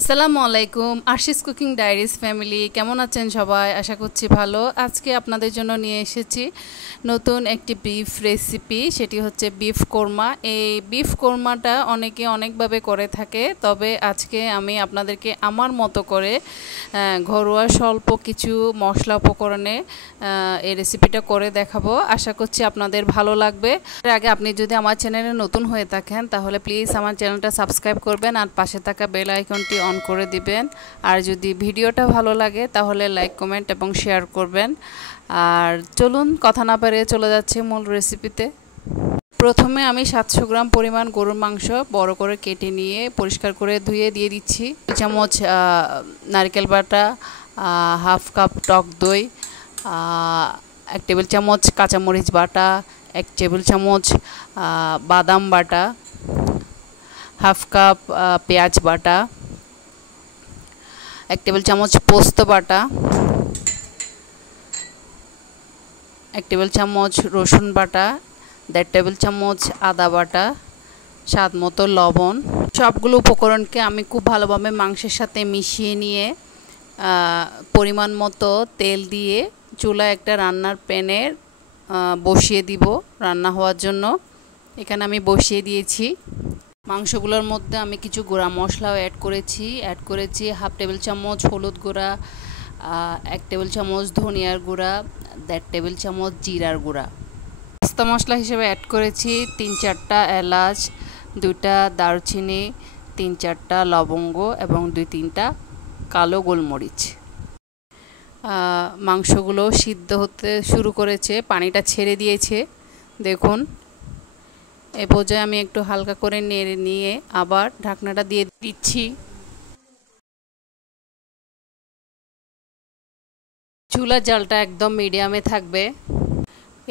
আসসালামু আলাইকুম Ashis cooking diaries family কেমন আছেন সবাই আশা করছি ভালো আজকে আপনাদের জন্য নিয়ে এসেছি নতুন একটি বিফ রেসিপি সেটি হচ্ছে বিফ কোরমা এই বিফ কোরমাটা অনেকে অনেকভাবে করে থাকে তবে আজকে আমি আপনাদেরকে আমার মতো করে ঘরোয়া স্বল্প কিছু মশলা উপকরণে এই রেসিপিটা করে দেখাবো আশা করছি আপনাদের ভালো লাগবে এর আগে আপনি যদি আমার চ্যানেলে নতুন হয়ে থাকেন তাহলে প্লিজ আমার চ্যানেলটা সাবস্ক্রাইব করবেন আর পাশে থাকা বেল আইকনটি অন করে দিবেন আর যদি ভিডিওটা ভালো লাগে তাহলে লাইক কমেন্ট এবং শেয়ার করবেন আর চলুন কথা না বাড়িয়ে চলে যাচ্ছে মূল রেসিপিতে প্রথমে আমি 700 গ্রাম পরিমাণ গরুর মাংস বড় করে কেটে নিয়ে পরিষ্কার করে ধুয়ে দিয়ে দিচ্ছি চামচ নারকেল বাটা হাফ কাপ টক দই 1 টেবিল চামচ কাঁচামরিচ বাটা 1 টেবিল চামচ বাদাম বাটা হাফ কাপ পেঁয়াজ বাটা 1 টেবিল চামচ পোস্ত বাটা 1 টেবিল চামচ রসুন বাটা 1.5 টেবিল চামচ আদা বাটা স্বাদ মতো লবণ সবগুলো উপকরণকে আমি খুব ভালোভাবে মাংসের সাথে মিশিয়ে নিয়ে পরিমাণ মতো তেল দিয়ে চুলায় একটা রান্নার প্যানে বসিয়ে দিব রান্না হওয়ার জন্য এখানে আমি বসিয়ে দিয়েছি মাংসগুলোর মধ্যে আমি কিছু গুঁড়া মশলাও অ্যাড করেছি হাফ টেবিল চামচ হলুদ গুঁড়া 1 টেবিল চামচ ধনিয়ার গুঁড়া 1.5 টেবিল চামচ জিরার গুঁড়া পাস্তা মশলা হিসেবে অ্যাড করেছি 3-4টা এলাচ 2টা দারচিনি 3-4টা লবঙ্গ এবং 2-3টা কালো গোলমরিচ মাংসগুলো সিদ্ধ হতে শুরু করেছে পানিটা ছেড়ে দিয়েছে দেখুন এই পর্যায়ে আমি একটু হালকা করে নেড়ে নিয়ে আবার ঢাকনাটা দিয়ে দিচ্ছি চুলার জালটা একদম মিডিয়ামে থাকবে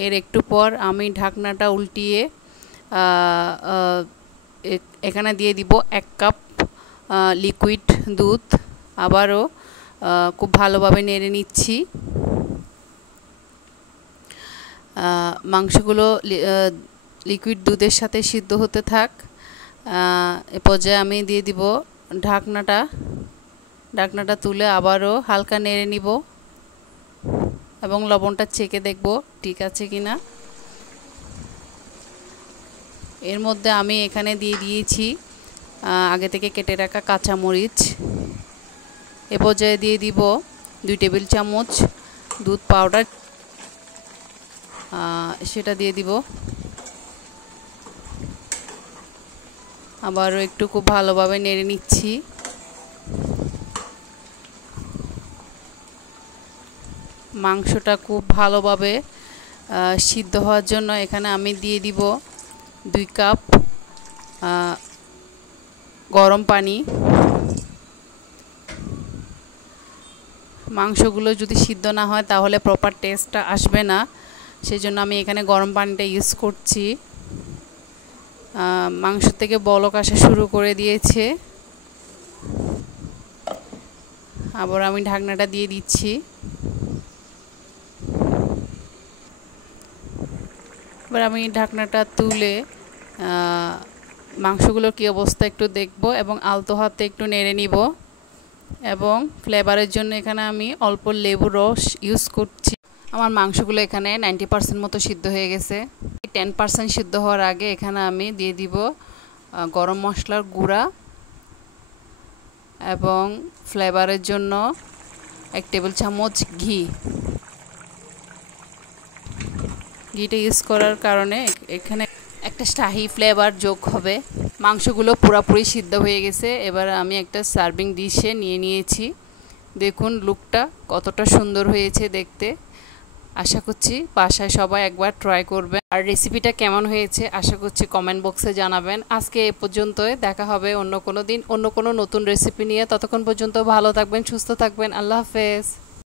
এর একটু পর আমি ঢাকনাটা উল্টিয়ে এখানে দিয়ে দিব 1 কাপ লিকুইড দুধ আবারও খুব ভালোভাবে নেড়ে নিচ্ছি মাংসগুলো লিকুইড দুধের সাথে সিদ্ধ হতে থাক এ পর্যায়ে আমি দিয়ে দিব ঢাকনাটা তুলে আবারও হালকা নেড়ে নিব এবং লবণটা চেখে দেখব ঠিক আছে কিনা এর মধ্যে আমি এখানে দিয়ে দিয়েছি আগে থেকে কেটে রাখা কাঁচামরিচ এ পর্যায়ে দিয়ে দিব 2 টেবিল চামচ দুধ পাউডার সেটা দিয়ে দিব আবারও একটু খুব ভালোভাবে নেড়ে নিচ্ছি মাংসটা খুব ভালোভাবে সিদ্ধ হওয়ার জন্য এখানে আমি দিয়ে দিব 2 কাপ গরম পানি মাংসগুলো যদি সিদ্ধ না হয় তাহলে প্রপার টেস্টটা আসবে না সেজন্য আমি এখানে গরম পানিটা ইউজ করছি মাংস থেকে বলক আসা শুরু করে দিয়েছে আবার আমি ঢাকনাটা দিয়ে দিচ্ছি এবার আমি ঢাকনাটা তুলে মাংসগুলোর কী অবস্থা একটু দেখব এবং আলতো হাতে একটু নেড়ে নিব এবং ফ্লেভারের জন্য এখানে আমি অল্প লেবু রস ইউজ করছি আমার মাংসগুলো এখানে 90% মতো সিদ্ধ হয়ে গেছে 10% সিদ্ধ হওয়ার আগে এখানে আমি দিয়ে দিব গরম মশলার গুঁড়া এবং ফ্লেভারের জন্য 1 টেবিল চামচ ঘিটা ইউজ করার কারণে এখানে একটা শাহি ফ্লেভার যোগ হবে মাংসগুলো পুরোপুরি সিদ্ধ হয়ে গেছে এবার আমি একটা সার্ভিং ডিশে নিয়ে নিয়েছি দেখুন লুকটা কতটা সুন্দর হয়েছে দেখতে আশা করছি বাসায় সবাই একবার ট্রাই করবেন আর রেসিপিটা কেমন হয়েছে আশা করছি কমেন্ট বক্সে জানাবেন আজকে এ পর্যন্তই দেখা হবে অন্য কোনো দিন অন্য কোনো নতুন রেসিপি নিয়ে ততক্ষণ পর্যন্ত ভালো থাকবেন সুস্থ থাকবেন আল্লাহ হাফেজ